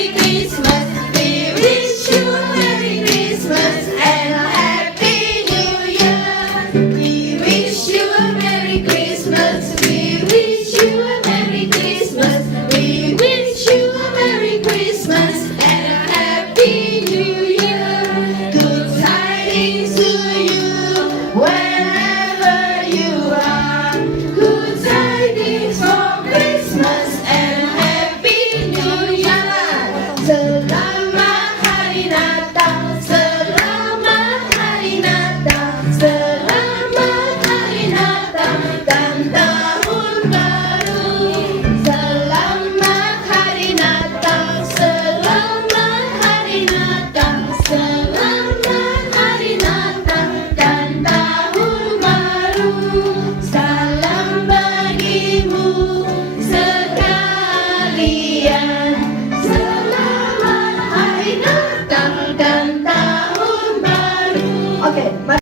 Merry Christmas. We wish you a Merry Christmas and a Happy New Year. We wish you a Merry Christmas. We wish you a Merry Christmas. We wish you a Merry Christmas and a Happy New Year. Good tidings to you wherever you are. Good tidings for Christmas and a Happy New Year. Selamat Hari Natal, selamat Hari Natal, selamat Hari Natal dan Tahun Baru. Selamat Hari Natal, selamat Hari Natal, selamat Hari Natal dan Tahun Baru. Salam bagimu sekalian.